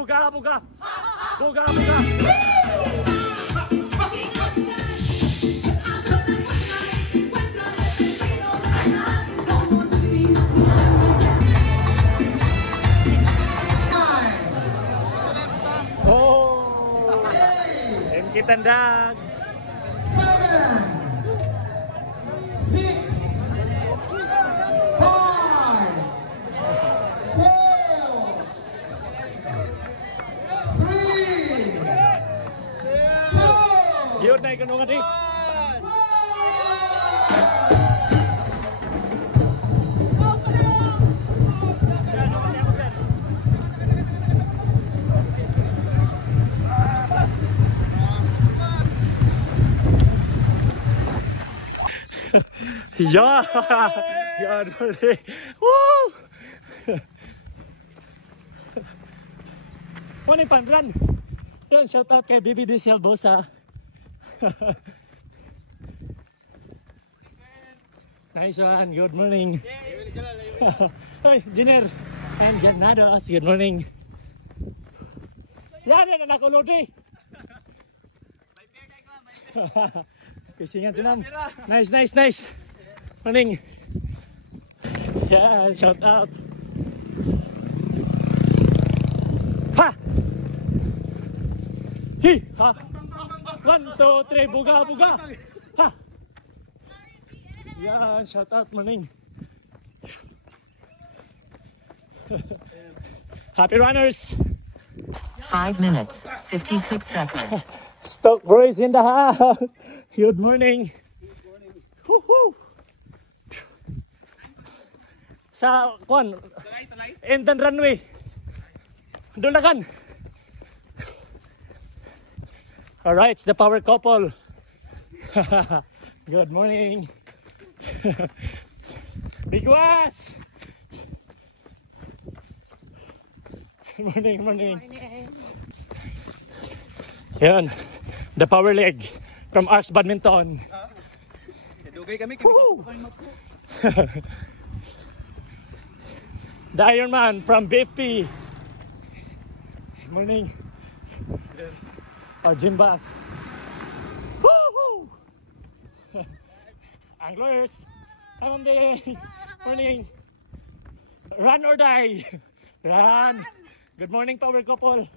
Buga, buga. Buga, buga. Oh. MK Tandag. 7, 6, 5, 4, 3, 2, Yun na ikanungan eh. Yeah! Yan ulit! Woo! Ano yung panran? Yan, shout out kay BB Diesel Bosa. Nice one, good morning. Hey, Jenner and Gernados, good morning. Yan, yan, nakulod eh. Kisingan sunam. Nice, nice, nice. Morning. Yeah, shout out. Ha! Hi! Ha! 1, 2, 3, buga, buga! Ha! Yeah, shout out, morning. Happy runners! 5 minutes, 56 seconds. Stock boys in the house. Good morning. Woohoo. Sa kwan, Endan runway. Doon na kan. All right, it's the power couple. Good morning. Bigwas. Good morning, morning. Yan, the power leg from Arcs Badminton. Dugay kami The Iron Man from BFP. Good morning. Our gym bath. Woohoo! Anglers. Hi, Ma'am Day. Morning. Run or die. Run. Good morning, power couple.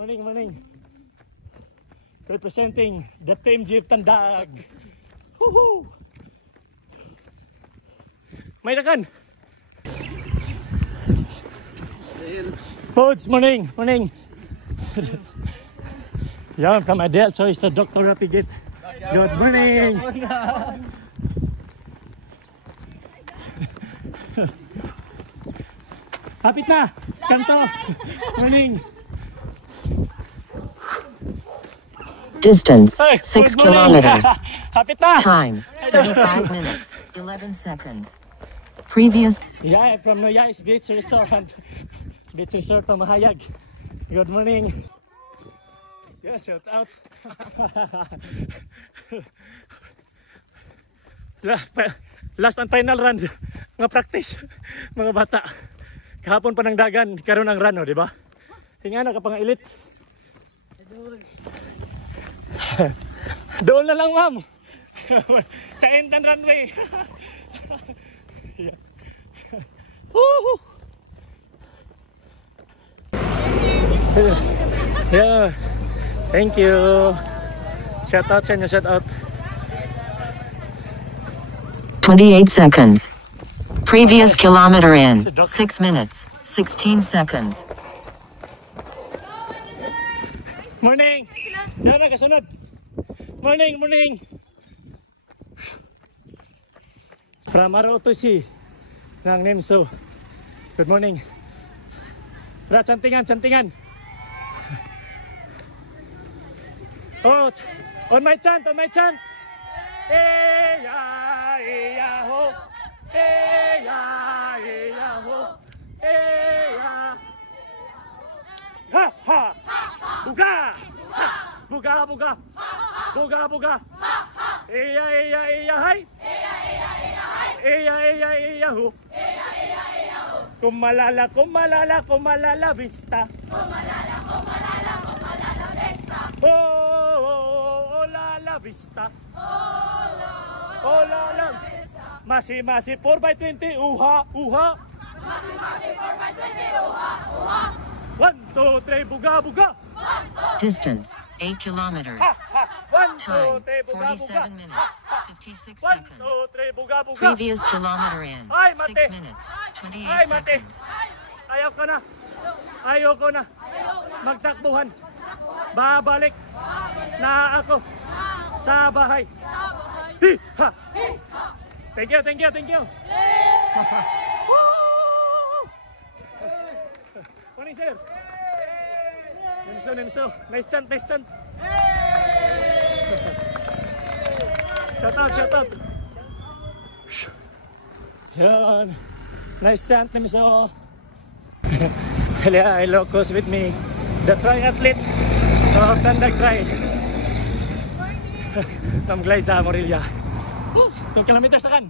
Morning, morning. Representing the Team Jeep Tandag. Woohoo! May nakan. Pods, morning, morning. Yan, from Adele Choice to Dr. Rapigit. Good morning. Hapit na. Kanto. Morning. Distance, Hey, 6 good morning. kilometers. Hapit na. Time, 35 minutes, 11 seconds. Previous Yeah, from Noyais Beach Restaurant. Beach Resort from Mahayag. Good morning. Yeah, shout out. Last and final run mga practice mga bata. Kahapon pa ng dagan, karon ang run, di ba? Tingnan na kapang elite. Doon na lang, ma'am. Sa Endan runway. Yeah. Woohoo! Yeah. Thank you. Shout out sa inyo, shout out. 28 seconds. Previous kilometer in 6 minutes, 16 seconds. Morning! Yan na, kasunod. Morning, morning. From Arotosi ng Nemso. Good morning. Fra, cantingan, cantingan. Oh, on my chant, on my chant. Eya, eya, ho. Eya, eya, ho. Eya. Ha, ha. Buga. Ha. Buga, buga. Buga, buga. Eya, eya, eya, hai. Eya, eya, eya, ho. Kumalala, kumalala, kumalala vista. Oh, oh, oh, oh, la la vista. Oh, la la. Masi, 4x20, uha, uha. 1, 2, 3, buga, buga. Distance 8 kilometers. 1, 2, Time 3, buga, buga. 47 minutes 56 1, seconds. 2, 3, buga, buga. Previous kilometer in Ay, 6 mate. minutes 28 Ay, mate. seconds. Ayaw ko na. Ayaw ko na. Magtakbuhan. Babalik na ako sa bahay. Hi-ha! Thank you, thank you, thank you. Morning, sir. Nimso. Nice chant, nice chant. Shout out, shout out. Yan. Nice chant, Nimso. Ilocos with me, the triathlete of Tandag Tri. Namglay sa Morilla. 2 kilometers na kan.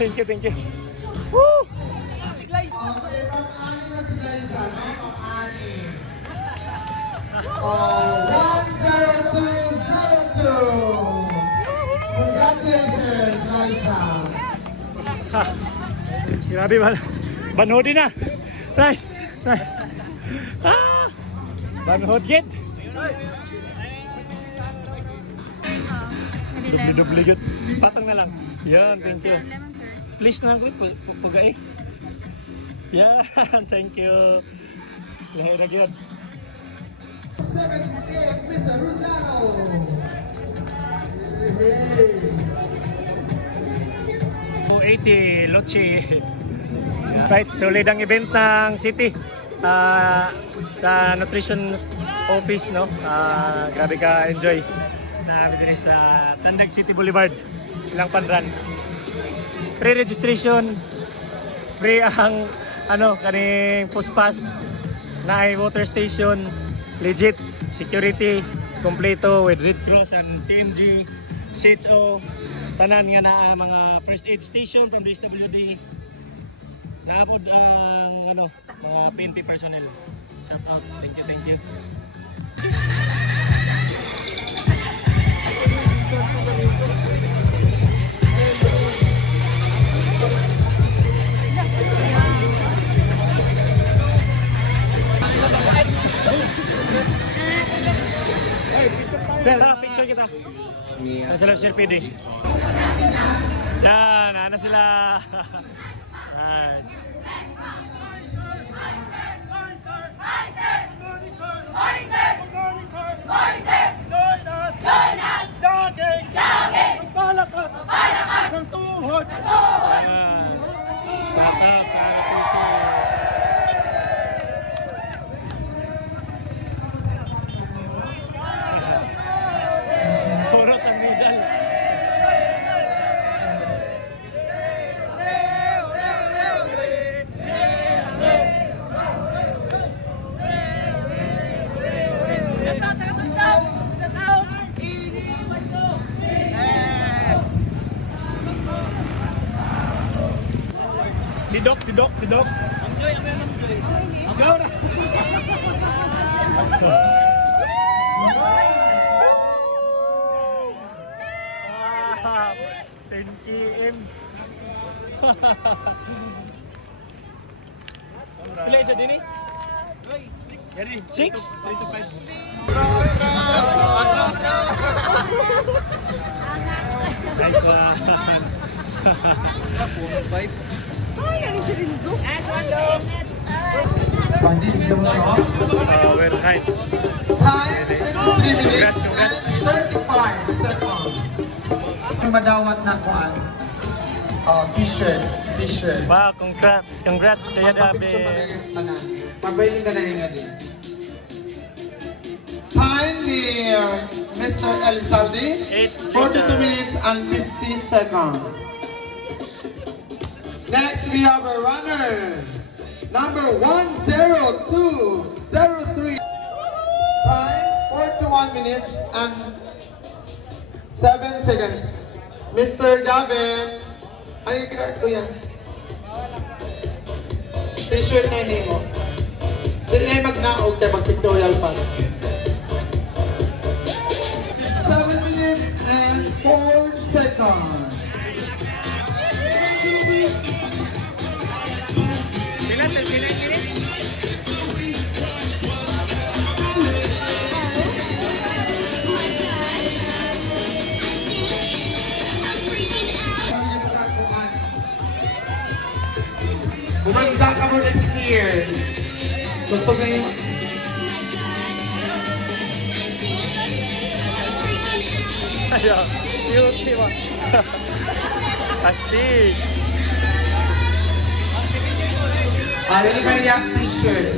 Thank you, thank you. Woo! Oh, 10202. Congratulations, Liza. Ha. Grabe ba? Banhodin na. Nice. Nice. Ah! Banhod gid. Dubli-dubli gid. Patang na lang. Yan, thank you. Please na gid pagay. Yan, thank you. Lahira gid. 78, Mr. Rosano. Hey. 80 Loche. Right, solid ang event ng city. Sa nutrition office, no? Grabe ka enjoy. Na dito sa Tandag City Boulevard. Ilang panran. Free registration. Free ang kaning post pass. Na ay water station. Legit security kompleto with Red Cross and TMG, CHO, tanan nga na mga first aid station from the SWD. Naapod ang mga PNP personnel. Shout out. Thank you, thank you. Sir, picture kita. Nasa Sir PD. Yan, ano sila. Nice. Join us! Jogging! Ang palakas! Ang tuhod! Yan. Shout out sa RPC. Purot ang medal. Si Doc. Enjoy. Go na. 10 km. Pila ito din eh? 6? 3 to 5. Nice one. 5. Pandis yung Well, right. time, 3 minutes Congrats. and 35 seconds. Madawat na kuan. T-shirt. Wow, congrats kaya Dabe. Pabailing ka na yung din. Time ni Mr. Elizalde, 42 minutes and 50 seconds. Next, we have a runner. Number 10203. Time 41 minutes and 7 seconds. Mr. Gavin. Ay, kuya. T-shirt na yun mo. Dili na magnaog tayo mag-pictorial pa. 7 minutes and 4 seconds. Umanda ka mo next year. Gusto na yung... Ayo, cute mo. Astig. Ano yung t-shirt?